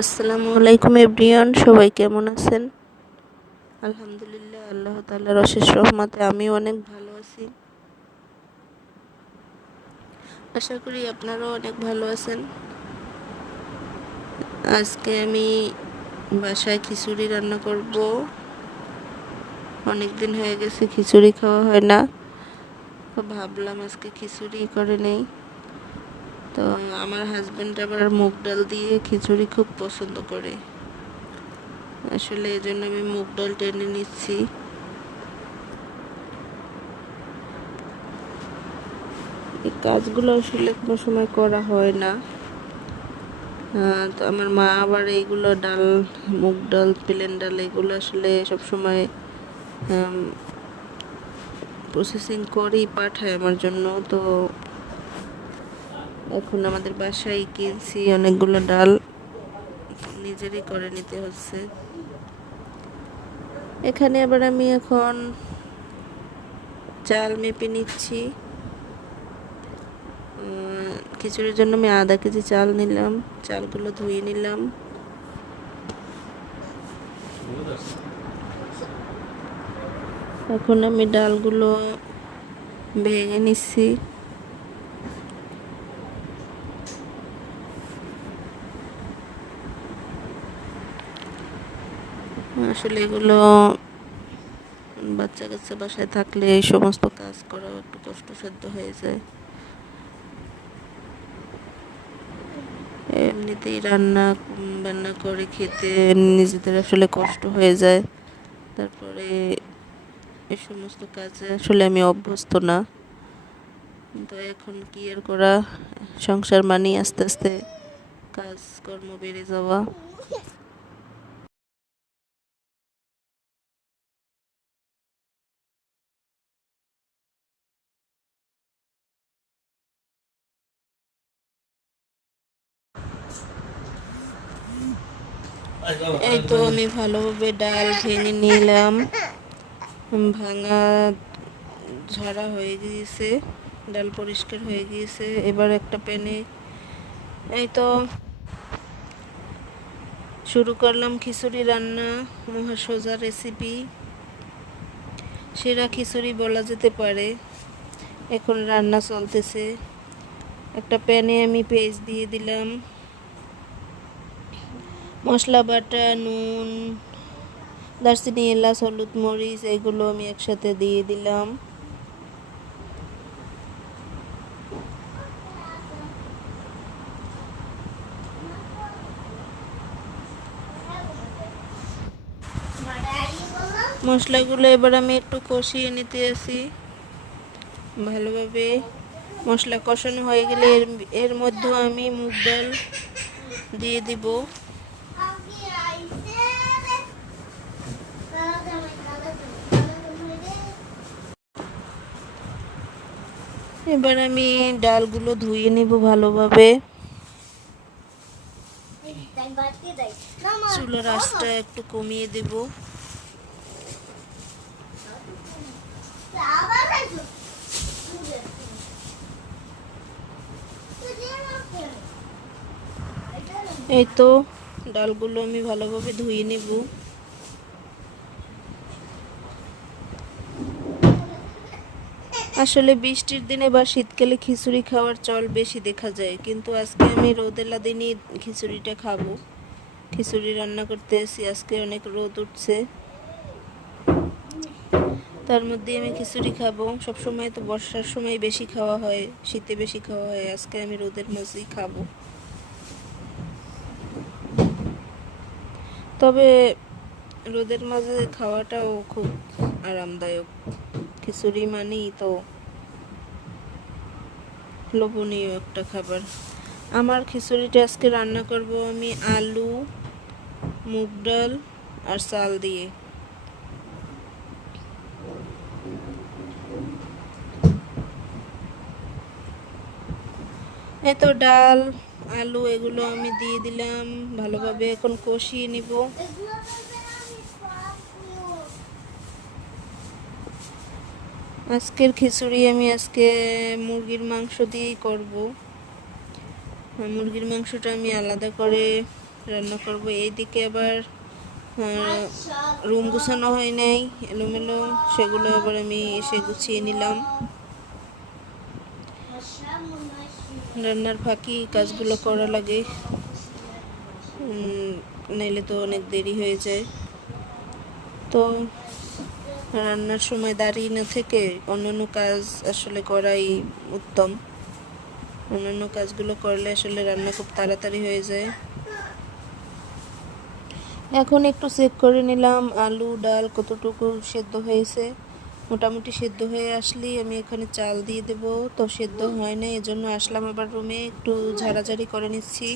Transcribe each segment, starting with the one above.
আসসালামু আলাইকুম এভরিওয়ান, সবাই কেমন আছেন? আলহামদুলিল্লাহ, আল্লাহ তাআলার অশেষ রহমতে আমি অনেক ভালো আছি। আশা করি আপনারাও অনেক ভালো আছেন। আজকে আমি বাসায় খিচুড়ি রান্না করব। অনেক দিন হয়ে গেছে খিচুড়ি খাওয়া হয় না, তো ভাবলাম আজকে খিচুড়ি করে নেই। তো আমার হাজব্যান্ড আবার মুগ ডাল দিয়ে খিচুড়ি খুব পছন্দ করে, আসলে এই জন্য আমি মুগ ডাল টেনে নিচ্ছি। এই কাজগুলো আসলে কোনো সময় করা হয় না। তো আমার মা আবার এইগুলো ডাল, মুগ ডাল, প্লেন ডাল, এগুলো আসলে সবসময় প্রসেসিং করেই পাঠায় আমার জন্য। তো এখন আমাদের বাসায় কিনছি অনেকগুলো ডাল, নিজেরই করে নিতে হচ্ছে। এখানে আবার আমি এখন চাল মেপে নিচ্ছি। খিচুড়ির জন্য আমি আধা কেজি চাল নিলাম, চালগুলো ধুয়ে নিলাম। এখন আমি ডালগুলো ভেঙে নিচ্ছি। আসলে এগুলো বাচ্চা কাচ্চা বাসায় থাকলে এই সমস্ত কাজ করা একটু কষ্টসাধ্য হয়ে যায়। এমনিতেই রান্না বান্না করে খেতে নিজেদের আসলে কষ্ট হয়ে যায়, তারপরে এই সমস্ত কাজে আসলে আমি অভ্যস্ত না। তো এখন কি আর করা, সংসার মানেই আস্তে আস্তে কাজকর্ম বেড়ে যাওয়া। এই তো আমি ভালোভাবে ডাল ভেঙে নিলাম, ভাঙা ঝাড়া হয়ে গিয়েছে, ডাল পরিষ্কার হয়ে গিয়েছে। এবার একটা প্যানে এই তো শুরু করলাম খিচুড়ি রান্না, মহা সোজা রেসিপি, সেরা খিচুড়ি বলা যেতে পারে। এখন রান্না চলতেছে। একটা প্যানে আমি পেঁয়াজ দিয়ে দিলাম, মশলা বাটা, নুন, দারচিনি, এলাচ, হলুদ, মরিচ এগুলো আমি একসাথে দিয়ে দিলাম। মশলাগুলো এবার আমি একটু কষিয়ে নিতে আসি ভালোভাবে। মশলা কষানো হয়ে গেলে এর মধ্যে আমি মুগ ডাল দিয়ে দিব। এবার আমি ডালগুলো ধুয়ে নিব ভালোভাবে। চুলার আঁচটা একটু কমিয়ে দেব। এই তো ডালগুলো আমি ভালোভাবে ধুয়ে নেব। আসলে বৃষ্টির দিনে বা শীতকালে খিচুড়ি খাওয়ার চল বেশি দেখা যায়, কিন্তু আজকে আমি রোদেলা দিনই খিচুড়িটা খাবো। খিচুড়ি রান্না করতে এসেছি, আজকে অনেক রোদ উঠছে, তার মধ্যে আমি খিচুড়ি খাবো। সবসময় তো বর্ষার সময় বেশি খাওয়া হয়, শীতে বেশি খাওয়া হয়, আজকে আমি রোদের মাঝেই খাবো। তবে রোদের মাঝে খাওয়াটাও খুব আরামদায়ক। খিচুড়ি মানেই তো লোভনীয় একটা খাবার। আমার খিচুড়িটা আজকে রান্না করব আমি আলু, মুগ ডাল আর চাল দিয়ে। এই তো ডাল, আলু এগুলো আমি দিয়ে দিলাম, ভালোভাবে এখন কষিয়ে নিব। আজকের খিচুড়ি আমি আজকে মুরগির মাংস দিয়েই করব। মুরগির মাংসটা আমি আলাদা করে রান্না করব। এইদিকে আবার রুম গুছানো হয় নাই, এলোমেলো, সেগুলো আবার আমি এসে গুছিয়ে নিলাম। রান্নার ফাঁকি কাজগুলো করা লাগে, নাইলে তো অনেক দেরি হয়ে যায়। তো রান্নার সময় দাঁড়িয়ে না থেকে অন্যান্য কাজ আসলে করাই উত্তম। অন্যান্য কাজগুলো করলে আসলে রান্না খুব তাড়াতাড়ি হয়ে যায়। এখন একটু চেক করে নিলাম আলু ডাল কতটুকু সেদ্ধ হয়েছে। মোটামুটি সেদ্ধ হয়ে আসলেই আমি এখানে চাল দিয়ে দেব। তো সেদ্ধ হয় না, এজন্য আসলাম আবার রুমে, একটু ঝাড়াঝাড়ি করে নিচ্ছি।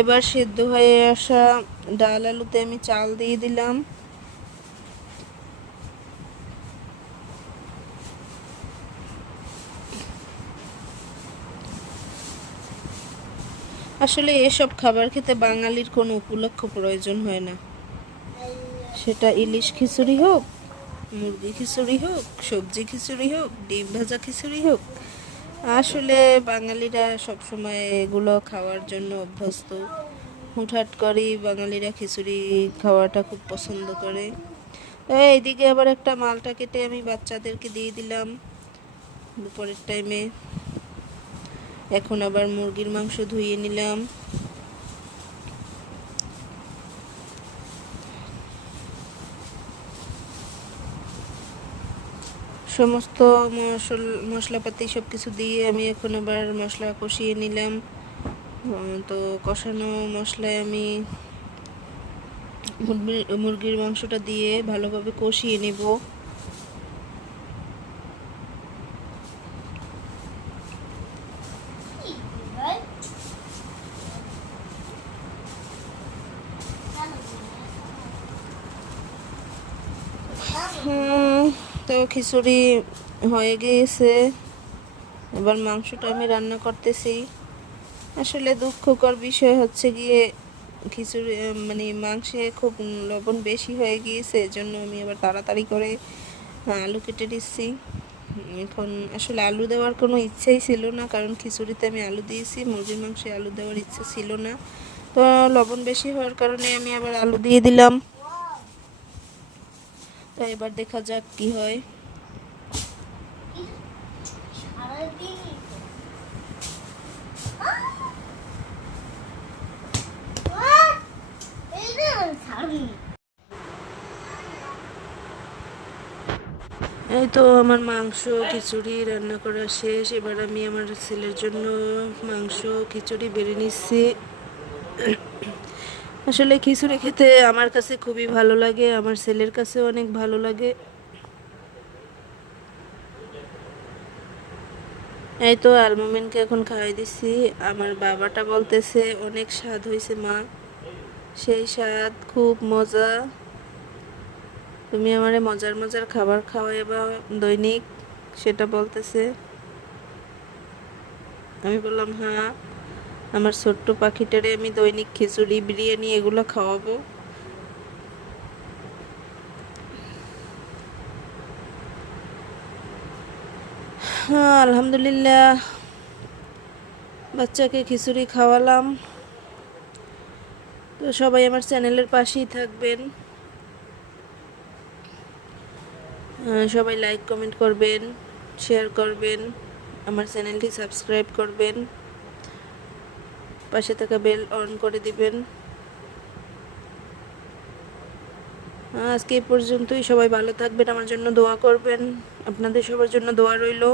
এবার সেদ্ধ হয়ে আসা ডাল আলুতে আমি চাল দিয়ে দিলাম। আসলে এসব খাবার খেতে বাঙালির কোনো উপলক্ষ প্রয়োজন হয় না। সেটা ইলিশ খিচুড়ি হোক, মুরগি খিচুড়ি হোক, সবজি খিচুড়ি হোক, ডিম ভাজা খিচুড়ি হোক, আসলে বাঙালিরা সবসময় এগুলো খাওয়ার জন্য অভ্যস্ত। হুটহাট করেই বাঙালিরা খিচুড়ি খাওয়াটা খুব পছন্দ করে। এইদিকে আবার একটা মালটা কেটে আমি বাচ্চাদেরকে দিয়ে দিলাম দুপুরের টাইমে। এখন আবার মুরগির মাংস ধুয়ে নিলাম। সমস্ত মশলাপাতি সব কিছু দিয়ে আমি এখন আবার মশলা কষিয়ে নিলাম। তো কষানো মশলায় আমি মুরগির মাংসটা দিয়ে ভালোভাবে কষিয়ে নেব। তো খিচুড়ি হয়ে গিয়েছে, এবার মাংসটা আমি রান্না করতেছি। আসলে দুঃখকর বিষয় হচ্ছে গিয়ে খিচুড়ি মানে মাংসে খুব লবণ বেশি হয়ে গিয়েছে, এজন্য আমি আবার তাড়াতাড়ি করে আলু কেটে দিচ্ছি। এখন আসলে আলু দেওয়ার কোনো ইচ্ছেই ছিল না, কারণ খিচুড়িতে আমি আলু দিয়েছি, মুরগির মাংসে আলু দেওয়ার ইচ্ছে ছিল না। তো লবণ বেশি হওয়ার কারণে আমি আবার আলু দিয়ে দিলাম। তো এবার দেখা যাক কি হয়। এই তো আমার মাংস খিচুড়ি রান্না করা শেষ। এবার আমি আমার ছেলের জন্য মাংস খিচুড়ি বেড়ে নিচ্ছি। আসলে খিচুড়ি খেতে আমার কাছে খুবই ভালো লাগে, আমার ছেলের কাছেও অনেক ভালো লাগে। এই তো আলমোমিনকে এখন খাওয়াই দিচ্ছি। আমার বাবাটা বলতেছে অনেক স্বাদ হয়েছে মা, সেই স্বাদ, খুব মজা, তুমি আমারে মজার মজার খাবার খাওয়াইবা দৈনিক, সেটা বলতেছে। আমি বললাম হ্যাঁ, আমার ছোট্ট পাখিটারে আমি দৈনিক খিচুড়ি বিরিয়ানি এগুলো খাওয়াবো। হ্যাঁ আলহামদুলিল্লাহ, বাচ্চাকে খিচুড়ি খাওয়ালাম। তো সবাই আমার চ্যানেলের পাশেই থাকবেন, সবাই লাইক কমেন্ট করবেন, শেয়ার করবেন, আমার চ্যানেলটি সাবস্ক্রাইব করবেন, পাশে থাকা বেল অন করে দিবেন। আজকে এই পর্যন্তই। সবাই ভালো থাকবেন, আমার জন্য দোয়া করবেন, আপনাদের সবার জন্য দোয়া রইল।